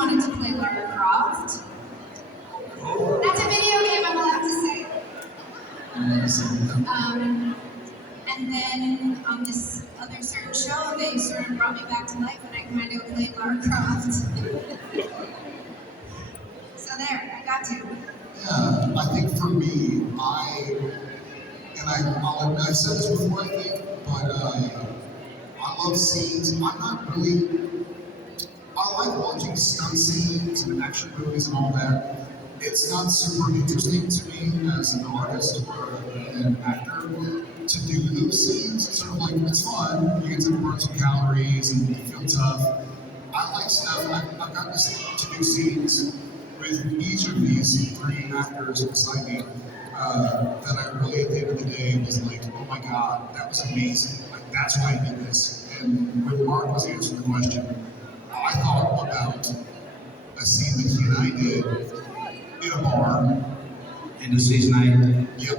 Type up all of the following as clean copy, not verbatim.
wanted to play Lara Croft. That's a video game, I'm allowed to say. And then on this other certain show, they sort of brought me back to life, and I kind of played Lara Croft. So there, I got to. Yeah, I think for me, I've said this before, I think, but I love scenes. I'm not really, I like watching stunt scenes and action movies and all that. It's not super interesting to me as an artist or an actor to do those scenes. It's sort of like, it's fun, you get to burn some calories and you feel tough. I like stuff, I've gotten to do scenes with each of these three actors beside me that I really, at the end of the day, was like, oh my God, that was amazing. Like, that's why I did this. And when Mark was answering the question, I thought about a scene that he and I did in a bar. End of season 8. Yep.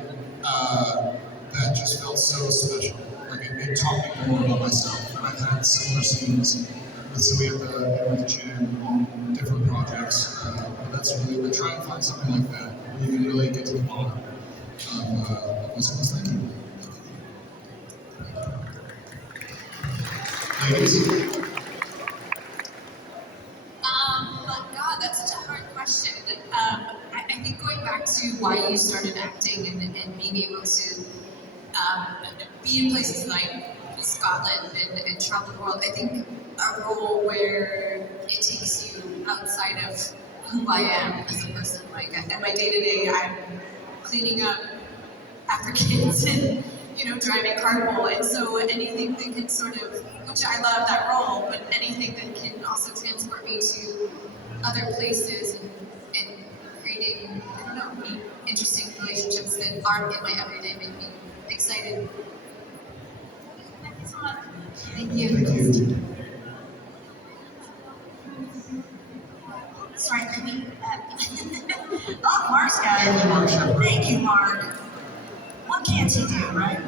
That just felt so special. Like, it taught me more about myself. And I've had similar scenes with Samantha and with Jen on different projects. But that's really, I try and find something like that where you can really get to the bottom of what someone's thinking. Ladies? God, that's such a hard question. I think going back to why you started acting and being able to be in places like Scotland and travel the world, I think a role where it takes you outside of who I am as a person. Like at my day-to-day, I'm cleaning up after kids and driving carpool, and so anything that can sort of, which I love that role, but anything that can also transport me to other places and creating, I don't know, interesting relationships that aren't in my everyday make me excited. Thank you so much. Thank you. Thank you. Sorry, could we? Oh, Mark's got it. Thank you, Mark Shepard. Thank you, Mark. What can't he do, right?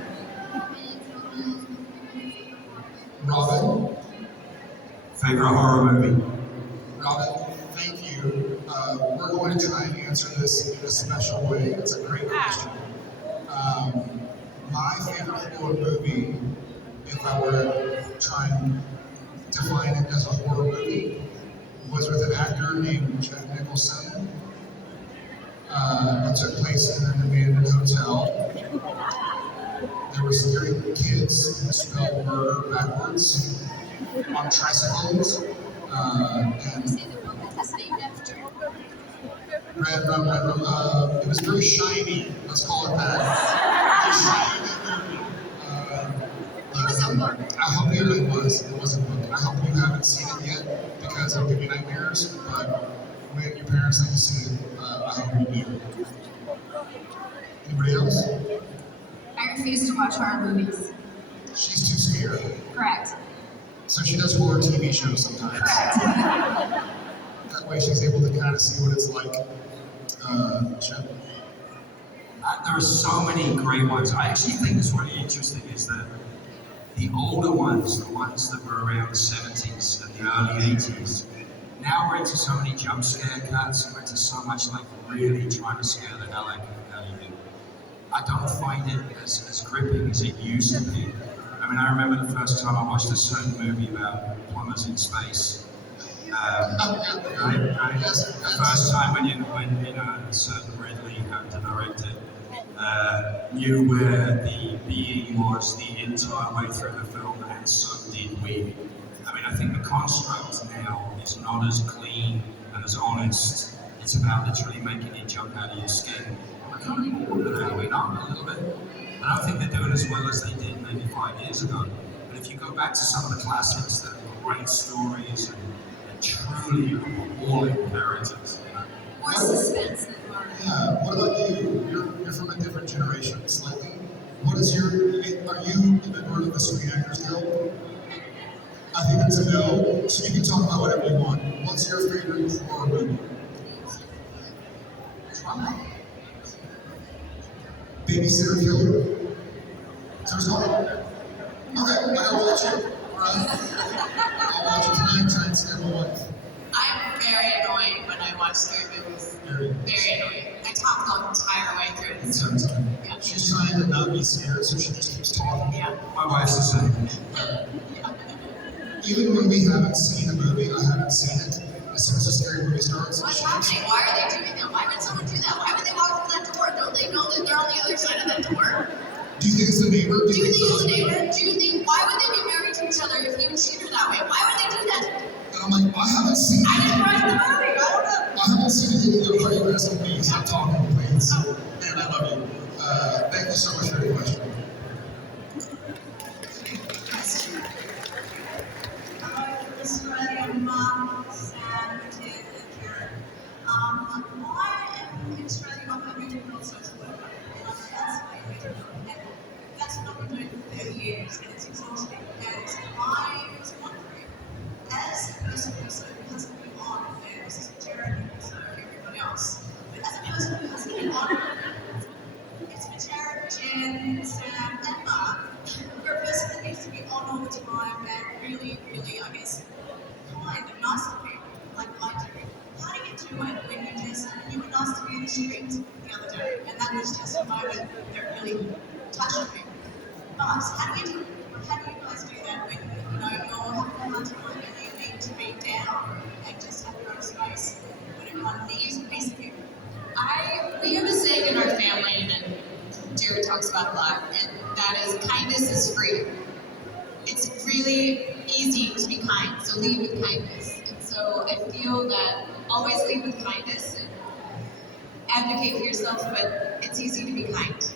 Robin? Favorite horror movie? Robin, thank you. We're going to try and answer this in a special way. It's a great question. My favorite horror movie, if I were to try and define it as a horror movie, was with an actor named Jack Nicholson. It took place in an abandoned hotel. There were 3 kids who spelled murder backwards on tricycles. And it was very shiny, let's call it that. It was a book. I hope it was a book. I hope you haven't seen it yet because it'll give you nightmares, but when your parents like to see it, I hope you do. Anybody else? I refuse to watch horror movies. She's too scared. Correct. So she does horror TV shows sometimes. Correct. That way she's able to kind of see what it's like. Chip? There are so many great ones. I actually think what's really interesting is that the older ones, the ones that were around the 70s and the early 80s, now we're into so many jump scare cuts, and we're into so much like really trying to scare the hell out of you. I don't find it as gripping as it used to be. I mean, I remember the first time I watched a certain movie about plumbers in space. The first time when a certain Ridley had to direct it, knew where the being was the entire way through the film, and so did we. I mean, I think the construct now is not as clean and as honest. It's about literally making you jump out of your skin. I kind of bored with Halloween on a little bit. I don't think they're doing as well as they did maybe 5 years ago. But if you go back to some of the classics that are great stories and truly appalling characters, More suspense than horror. Yeah, what about you? You're from a different generation, slightly. What is are you a member of the Screen Actors Guild? I think it's a no, so you can talk about whatever you want. What's your favorite horror movie? Babysitter Killer? So it's called? Okay, I'll watch it. Alright. I'll watch it tonight, try and scare my wife. I'm very watch scary movies. Very Very annoying. I talk the entire way through it. intense. Yeah. She's trying to not be scared, so she just keeps talking. Yeah. My wife's the same. Even when we haven't seen a movie, I haven't seen it. As soon as the scary movie starts, What's happening? Why are they doing that? Why would someone do that? Why would they walk through that door? Don't they know that they're on the other side of that door? do you think it's the neighbor? Do you think it's the neighbor? Do you think, why would they be married to each other if he would treat her that way? Why would they do that? And I'm like, I haven't seen I it. just watched the movie. I don't know. I haven't seen it either. Are you asking me? Stop talking, please. Man, I love you. Thank you so much for your question. Australian mum, Sam, Ted, and Karen. I am in Australia. I'm a mental health social worker, and I'm fascinated. And that's what I've been doing for 30 years, and it's exhausting. And I was wondering, as a person who hasn't been on affairs as a charity, so everyone else, but as a person who hasn't been on, it's for Jared, Jen, Sam, and Mark. For a person that needs to be on all the time and really, really, I guess, kind and nice to people, like I do. How do you do it when you were nice to me in the street the other day, and that was just a moment that really touched me. But how do you do it? How do you guys do that when you're having a hard time and you need to be down and just have your own space when everyone needs a piece of you? We have a saying in our family that Jared talks about a lot, and that is kindness is free. It's really easy to be kind, so lead with kindness. And so I feel that always lead with kindness and advocate for yourself, but it's easy to be kind.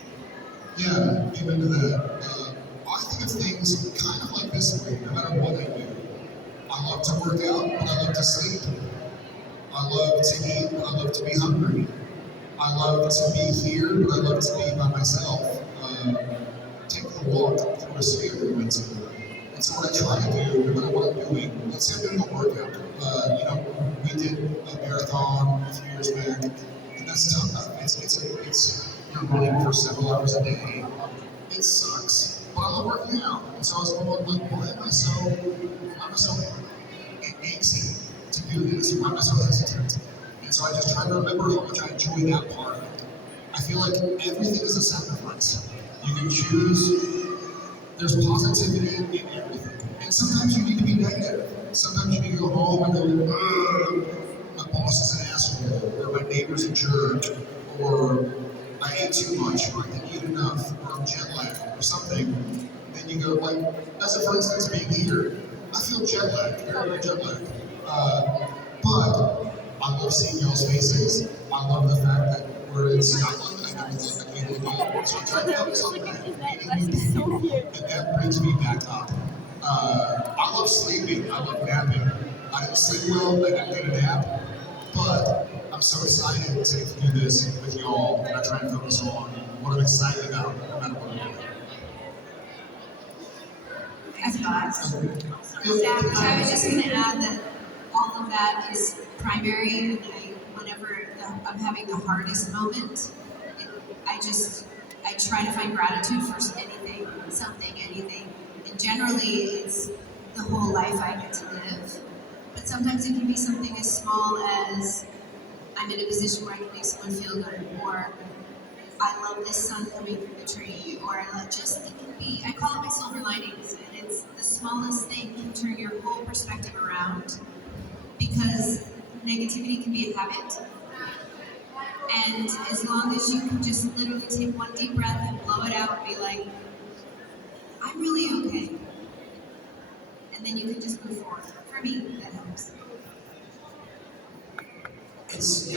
Yeah, even to that. I think of things kind of like this way, no matter what I do. I love to work out, but I love to sleep. I love to eat, but I love to be hungry. I love to be here, but I love to be by myself. Take a walk through a city every once in a while. And so what I try to do, no matter what I'm doing, let's say I'm doing a workout. We did a marathon a few years back, and that's tough. It's you're running for several hours a day. It sucks, but I love working out. And so I was like, why am I so antsy to do this? Why am I so hesitant? And so I just try to remember how much I enjoy that part of it. I feel like everything is a sacrifice. You can choose, there's positivity in everything. And sometimes you need to be negative. Sometimes you need to go home and go, my boss is an asshole, or my neighbor's a jerk, or I ate too much, or I didn't eat enough, or I'm jet lagged, or something. Then you go, like, as a for instance, being here, I feel jet lagged, very jet lagged. But I love seeing y'all's faces. I love the fact that we're in Scotland. I know it's like a beautiful day. So I try to focus on that. And that brings me back up. I love sleeping. I love napping. I didn't sleep well. I didn't get a nap. But I'm so excited to do this with y'all. And I try to focus on what I'm excited about, no matter what I'm doing. Thanks, guys. I was just going to add that all of that is primary, and whenever I'm having the hardest moment, I try to find gratitude for anything. And generally, it's the whole life I get to live. But sometimes it can be something as small as I'm in a position where I can make someone feel good, or I love this sun coming through the tree, or it can be, I call it my silver linings, and it's the smallest thing can turn your whole perspective around, because negativity can be a habit. And as long as you can just literally take one deep breath and blow it out and be like, I'm really okay. And then you can just move forward. For me, that helps.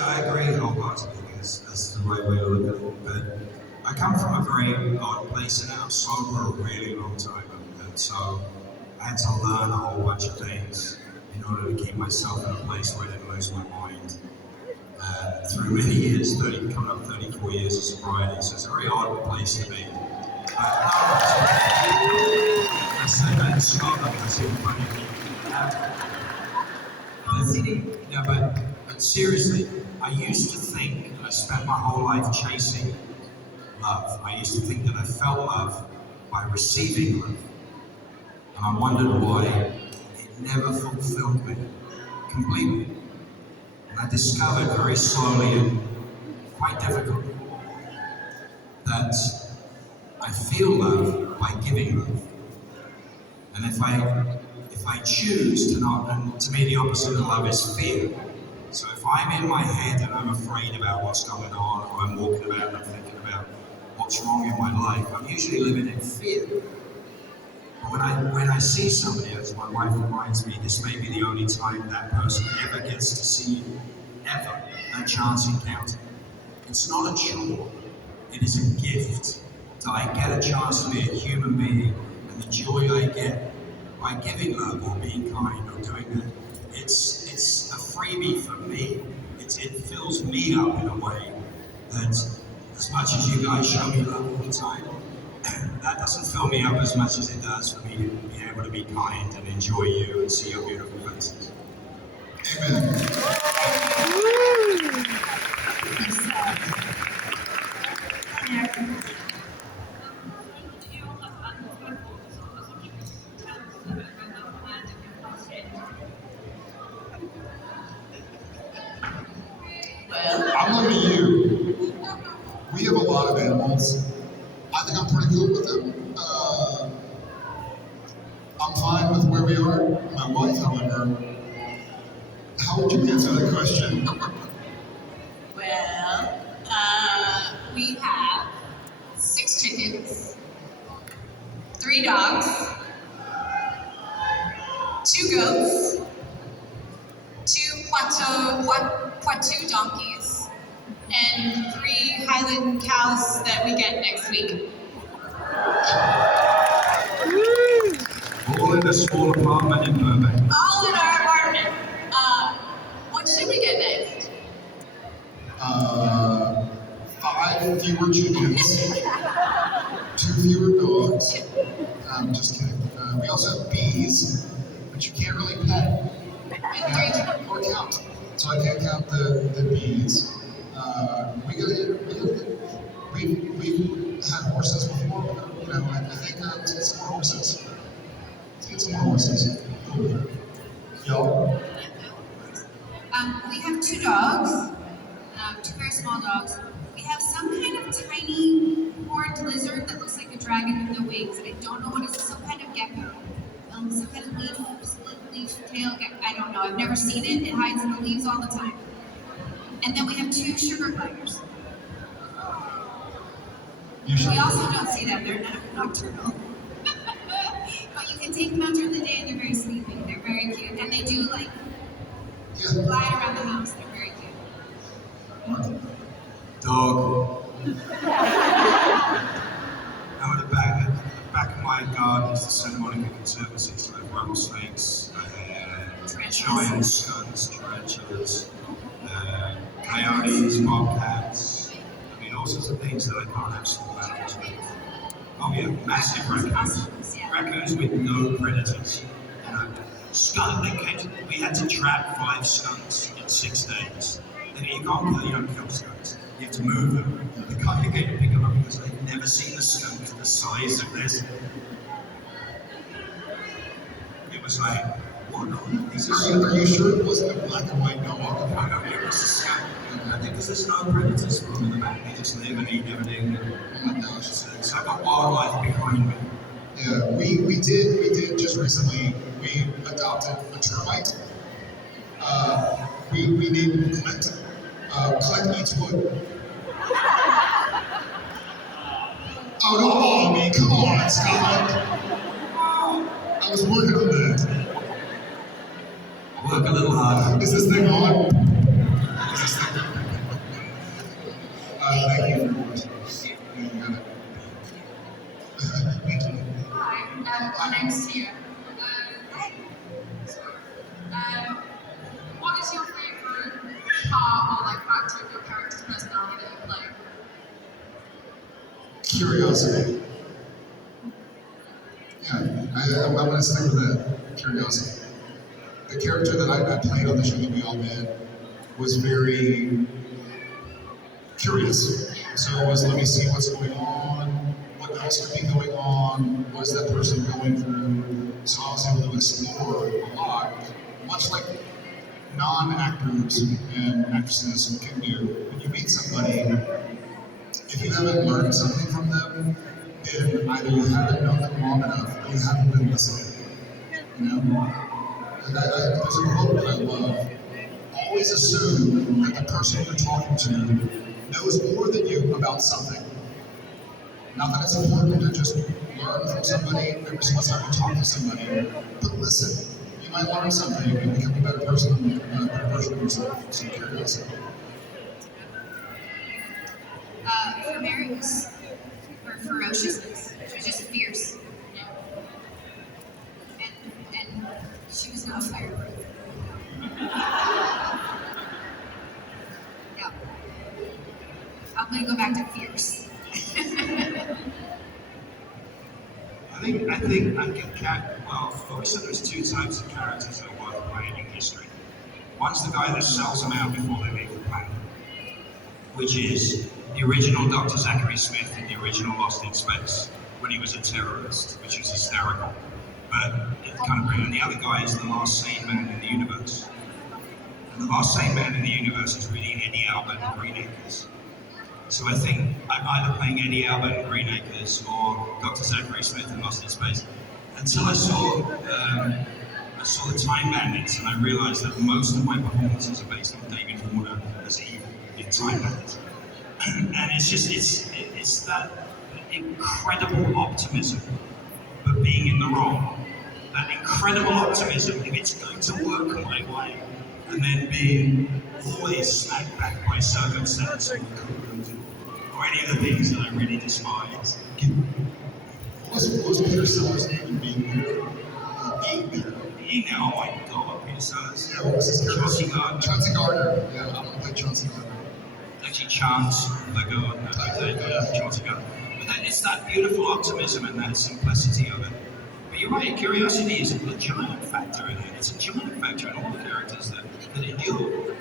I agree wholeheartedly. That's the right way to look at it. But I come from a very odd place, and I'm sober a really long time. And so I had to learn a whole bunch of things in order to keep myself in a place where I didn't lose my mind. Through many years, coming up 34 years of sobriety, so it's a very odd place to be. I say that in Scotland, I see funny but seriously, I used to think that I spent my whole life chasing love. I used to think that I felt love by receiving love. And I wondered why it never fulfilled me completely. And I discovered very slowly and quite difficultly that I feel love by giving love. And if I choose to not, and to me the opposite of love is fear. So if I'm in my head and I'm afraid about what's going on, or I'm walking about and I'm thinking about what's wrong in my life, I'm usually living in fear. But when I see somebody, as my wife reminds me, this may be the only time that person ever gets to see you, ever, a chance encounter. It's not a chore, it is a gift that I get a chance to be a human being, and the joy I get by giving love or being kind or doing that, it's a freebie for me. It fills me up in a way that, as much as you guys show me love all the time, that doesn't fill me up as much as it does for me to be able to be kind and enjoy you and see your beautiful faces. Amen. Well, I'm looking at you. We have a lot of animals. I think I'm pretty good with them. I'm fine with where we are. My wife, however, how would you answer that question? well, we have 6 chickens, 3 dogs, 2 goats, 2 Poitou donkeys, and 3 Highland cows that we get next week. All in a small apartment in Burbank. All in our apartment. What should we get next? 5 fewer chickens, 2 fewer dogs. I'm just kidding. We also have bees, but you can't really pet or count. So I can't count the bees. We've had horses before, but I think let's get some more horses. Let's get some more horses. Y'all? We have 2 dogs, 2 very small dogs. We have some kind of tiny horned lizard that looks like a dragon with no wings. I don't know what it is. Some kind of gecko. Some kind of leaf tail gecko. I don't know. I've never seen it. It hides in the leaves all the time. And then we have 2 sugar gliders. We also don't see them. They're nocturnal. But you can take them out during the day and they're very sleepy. They're very cute. And they do like glide around the house. They're very cute. Dog. Now at the back of my garden is the Santa Monica Conservancy, so I have rattlesnakes, giant skunks, tarantulas, coyotes, bobcats. I mean, all sorts of things that I can't have small animals with. Oh yeah, massive raccoons. Raccoons with no predators. You know, we had to trap 5 skunks in 6 days. And you don't kill skunks. You have to move them. The cut you get to pick them up because they've never seen a skunk the size of this. It was like, what? Are you sure it wasn't a black and white dog? No, it was a skunk. I think because there's no predators on the back. They just live and eat everything. Oh my gosh. So I've got wildlife behind me. Yeah, we did just recently, we adopted a termite. We named him Clint. Clint eats wood. Oh, don't follow me. Come on, Scotland. I was working on that. Work a little harder. Is this thing on? Is this thing on? Thank you very much. You got it. Thank you. Hi, my name's Tia. What is your favorite part or like factor of your character's personality that you play? Curiosity. Yeah, I'm going to stick with that. Curiosity. The character that I played on the show that we all met was very curious. So it was, let me see what's going on, what else could be going on, what is that person going through. So I was able to explore a lot, much like non-actors and actresses can do. When you meet somebody, if you haven't learned something from them, then either you haven't known them long enough or you haven't been listening. You know? There's a quote that I love. Always assume that the person you're talking to knows more than you about something. Not that it's important to just learn from somebody every single time you talk to somebody, but listen. You might learn something and become a better person, a better version of yourself. So curiosity. For Mary was her ferociousness. She was just fierce. And she was not fireproof. Yeah. I'm gonna go back to fierce. Obviously there's two types of characters that are worth playing in history. One's the guy that sells them out before they leave the planet, which is the original Dr. Zachary Smith in the original Lost in Space, when he was a terrorist, which was hysterical. But it kind of brilliant. And the other guy is the last sane man in the universe. And the last sane man in the universe is really Eddie Albert in Green Acres. So I think I'm either playing Eddie Albert in Green Acres or Dr. Zachary Smith in Lost in Space. Until I saw the Time Bandits, and I realized that most of my performances are based on David Warner as evil in Time Bandits. And it's that incredible optimism, but being in the wrong. That incredible optimism, if it's going to work my way, and then being always snagged back by circumstance or any of the things that I really despise. What was Peter Sellers' name in Being There? Being There, oh my god, Peter Sellers. Yeah, what was his character? Chauncey Gardner. Chauncey Gardner. Yeah, I'm gonna play Chauncey Gardner. Actually, Chance the Gardner. Chauncey Gardner. But it's that beautiful optimism and that simplicity of it. But you're right, curiosity is a giant factor in it. It's a giant factor in all the characters that endure.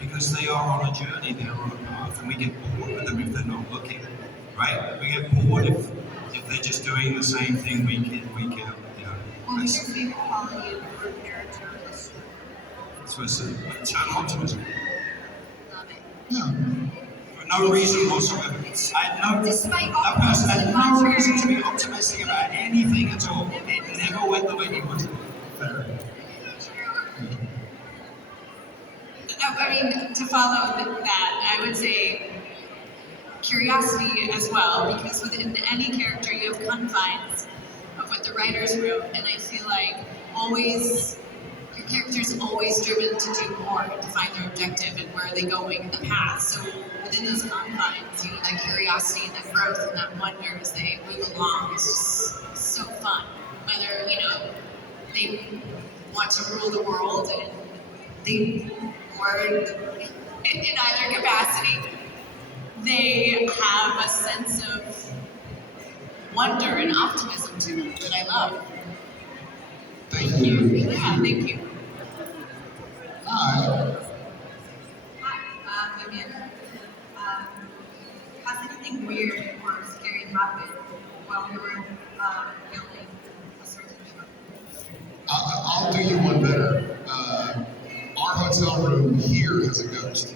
Because they are on a journey, they're on a path, and we get bored with them if they're not looking. Right? We get bored if they're just doing the same thing week in, week out. You know. What was your favorite quality of your character? So it's eternal optimism. Love it. Yeah. For no reason whatsoever. I had Despite all that person had no the reason to be optimistic about anything at all. It never went the way he wanted. Fair. I mean, to follow that, I would say curiosity as well, because within any character you have confines of what the writers wrote, and I feel like always your character is always driven to do more, to find their objective and where are they going in the path. So within those confines, you need that curiosity and that growth and that wonder as they move along. It's just so fun. Whether, they want to rule the world and they or in either capacity, they have a sense of wonder and optimism to them that I love. Thank you. Yeah, thank you. Hi. Hi, Vivian. Has anything weird or scary happened while we were filming a certain show? I'll do you one better. Our hotel room here has a ghost.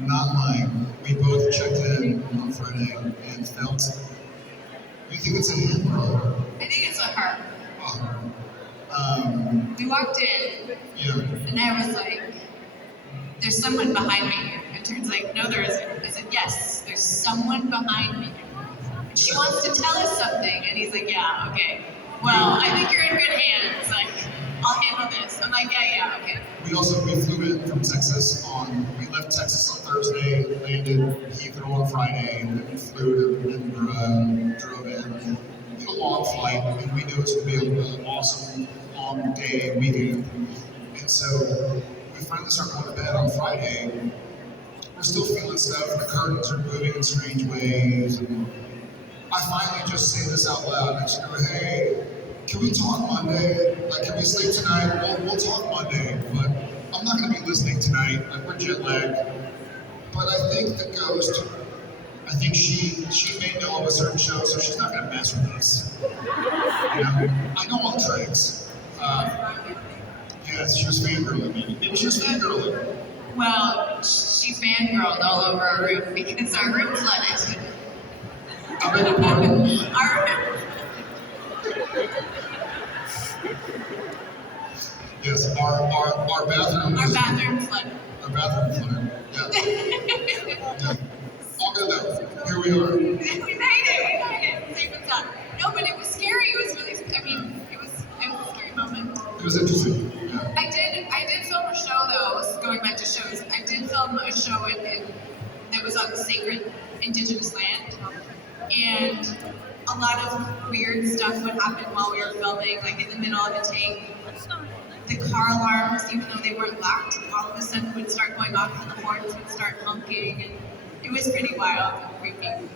Not mine. We both checked in on Friday and felt. You think it's a him or her? I think it's a her. Oh. We walked in Yeah. and I was like, there's someone behind me. It turns like, no, there isn't. I said, yes, there's someone behind me. She wants to tell us something. And he's like, yeah, okay. Well, I think you're in good hands. Like, I'll handle this. I'm like, yeah, okay. We flew in from Texas we left Texas on Thursday, landed Heathrow on Friday, and then we flew to Edinburgh, drove in, did a long flight, and we knew it was going to be an awesome, long day, weekend. And so we finally started going to bed on Friday. We're still feeling stuff, the curtains are moving in strange ways, and I finally just say this out loud, and I just go, hey, can we talk Monday? Like, can we sleep tonight? We'll talk Monday, but I'm not going to be listening tonight. Like, we're jet lagged. But I think the ghost, I think she may know of a certain show, so she's not going to mess with us. I know all the tricks. Yes, she was fangirling. Maybe she was fangirling. Well, she fangirled all over our room because our room flooded. I beg your pardon? Our Yes, our bathroom our was, bathroom flooded. our bathroom flooded. Yeah. Yeah. All good though. Here we are. We made it. We made it. Safe and sound. No, but it was scary. It was really. I mean, it was a scary moment. It was interesting. Yeah. I did film a show though. Going back to shows, I did film a show that was on sacred indigenous land, and a lot of weird stuff would happen while we were filming. Like in the middle of the take, the car alarms, even though they weren't locked, all of a sudden would start going off, and the horns would start honking, and it was pretty wild and creepy.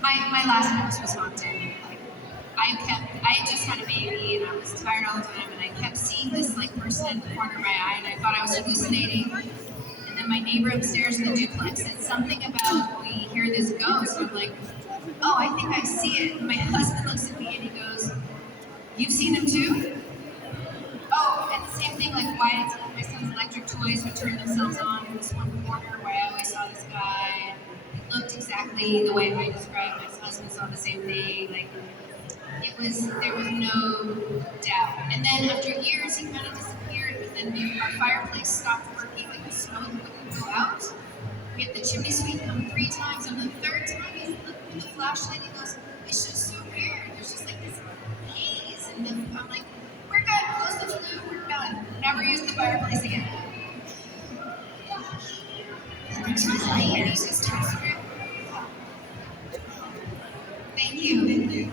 My last house was haunted. Like, I just had a baby and I was tired all the time, and I kept seeing this like person in the corner of my eye, and I thought I was hallucinating. And then my neighbor upstairs in the duplex said something about we hear this ghost. And I'm like, oh, I think I see it. And my husband looks at me and he goes, you've seen him too? Oh, and the same thing like why my son's electric toys would turn themselves on in this one corner where I always saw this guy. It looked exactly the way I described. My husband saw the same thing. Like there was no doubt. And then after years, he kind of disappeared. But then our fireplace stopped working. Like the smoke wouldn't go out. We had the chimney sweep come 3 times. And the 3rd time, he looked with the flashlight. He goes, "It's just so weird. There's just like this haze." And then I'm like, "We're good. Close the flue. We're done. Never use the fireplace again." And he's just through. Thank you. Thank you.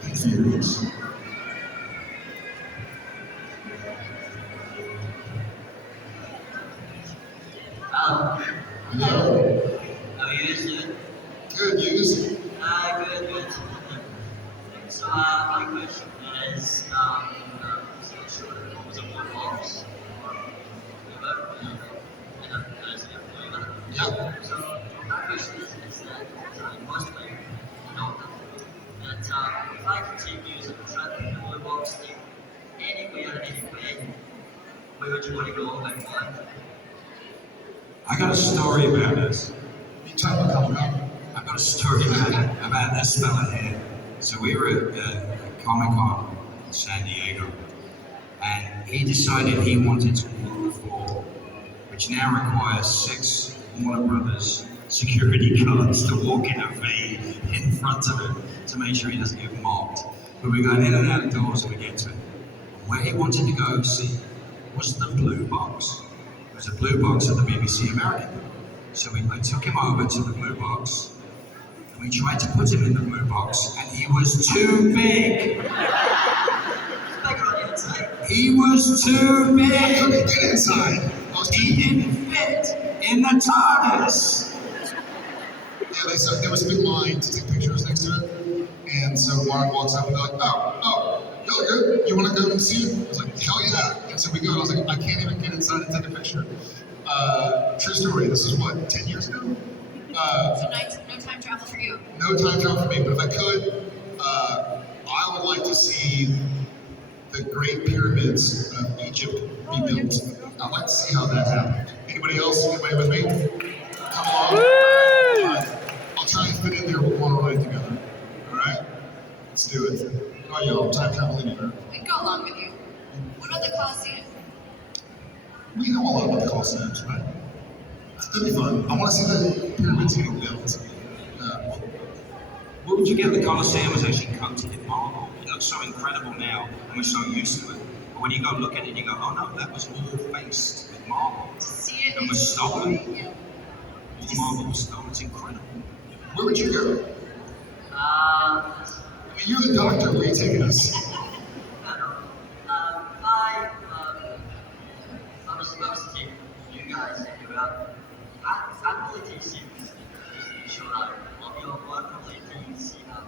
Thank you. Hello. How are you doing? Good news. Good. So, my question is, so what was a blue box? Yep. So, my question is that mostly, you know, that if I continue to track the blue box thing anywhere, where would you want to go and why? I got a story about this. You talking about Comic-Con? I've got a story about this fella here. So we were at Comic-Con in San Diego, and he decided he wanted to walk the floor, which now requires 6 Warner Brothers security guards to walk in a V in front of him to make sure he doesn't get mobbed. But we're going in and out of doors and we get to it. Where he wanted to go see was the blue box. It was a blue box at the BBC American. So I took him over to the blue box, and we tried to put him in the blue box, and he was too big. Bigger on the inside. He was too I couldn't big. get inside. I was He didn't fit in the TARDIS. Yeah, they said there was a big line to take pictures next to it. And so Warren walks up and they're like, oh, y'all good? You want to go and see it? I was like, hell yeah. And so we go. I was like, I can't even get inside and take a picture. True story. This is what, 10 years ago? So no time travel for you. No time travel for me, but if I could, I would like to see the Great Pyramids of Egypt be built. I'd like to see how that happened. Anybody else? Anybody with me? Come on. All right. I'll try and fit in there. We'll go on a ride together. All right? Let's do it. How about y'all? Time travel anywhere. I'd go along with you. What about the Colosseum? We know a lot about the Colosseums, right? That'd be fun. I want to see the pyramids getting built. What would you get? The Colosseum was actually coated in marble. It looks so incredible now, and we're so used to it. But when you go look at it, you go, oh no, that was all faced with marble. To see it. And was stolen. Yeah. All the marble was stolen. It's incredible. Where would you go? I mean, you're the doctor. Where are you taking us? Obviously, you guys think about. I really do see show up. I'll probably do see how.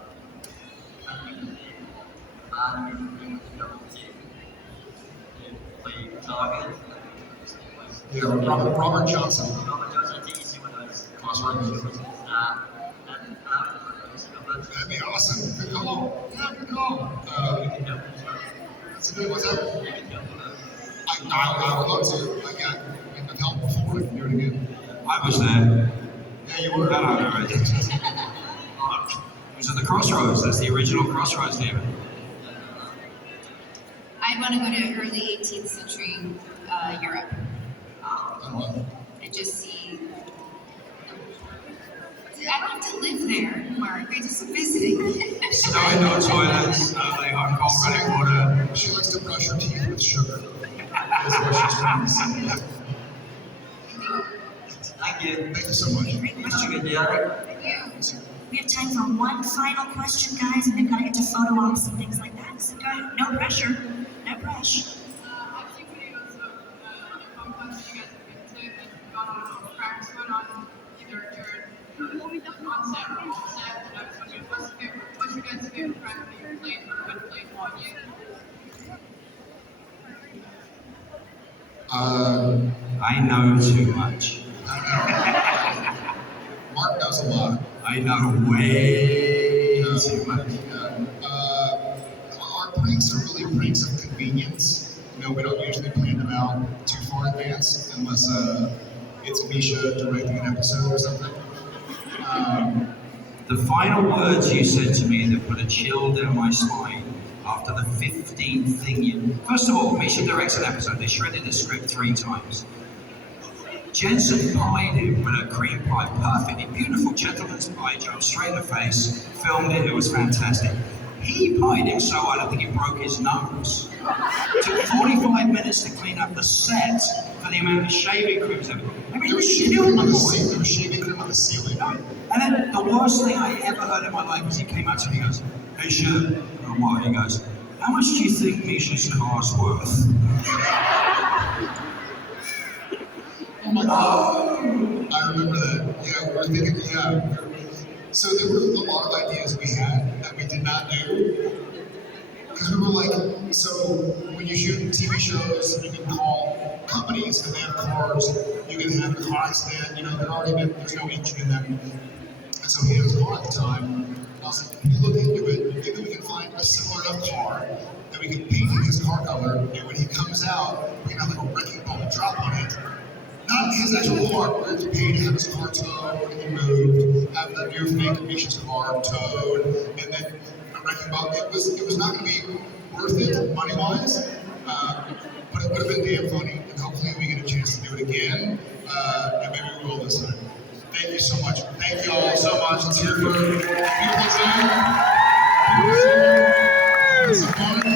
Play target. Yeah, Robert Johnson. Robert Johnson, I think you see one of those. That'd be awesome. Good call. Yeah, No. What's that? I would love to. I've helped before. I can do it again. I was there. Yeah, you were. No. It was at the Crossroads. That's the original Crossroads, David. I want to go to early 18th century Europe and just see. I don't have to live there, Mark. I just visiting. No toilets, like hot cold running water. She likes to brush her teeth with sugar. That's what she's trying to say. Thank you. Thank you so much. Great Thank question. you, Derek. We have time for one final question, guys, and they've got to get to photo ops and things like that. So go ahead. No pressure. No pressure. I've seen videos of Comic Cons that you guys have been to and gone on a little practice run on either your on-set or off-set, and I was wondering what's your guys' favorite practice that you've played or been played on you? I know too much. Mark knows a lot. I know way too much. Our pranks are really pranks of convenience. We don't usually plan them out too far in advance unless it's Misha directing an episode or something. The final words you said to me that put a chill down my spine after the 15th thing First of all, Misha directs an episode. They shredded the script 3 times. Jensen pied him with a cream pie, perfectly beautiful gentleman's pie job, straight in the face, filmed it, it was fantastic. He pied him so hard I think he broke his nose. It took 45 minutes to clean up the set for the amount of shaving cream. I mean, There was you killed the boy. there was shaving cream on the ceiling. And then the worst thing I ever heard in my life was he came up to me and goes, "Hey, Misha," or what? He goes, "How much do you think Misha's car's worth?" Oh my God. I remember that. Yeah, we were thinking, yeah. So there were a lot of ideas we had that we did not do. Because we were like, so when you shoot TV shows, you can call companies and they have cars. You can have a car accident, there's no engine in them. And so he had his car at the time. And I was like, if you look into it, maybe we can find a similar enough car that we can paint his car color. And when he comes out, we can have like a wrecking ball drop on it. Not his actual car, but it's paid to have his car towed and moved, have the new fake Misha's car towed, and then a wrecking ball. It was not going to be worth it money-wise, but it would have been damn funny, and hopefully we get a chance to do it again, and maybe we will this time. Thank you so much. Thank you all so much. Let's hear for beautiful Zoom. Beautiful Zoom.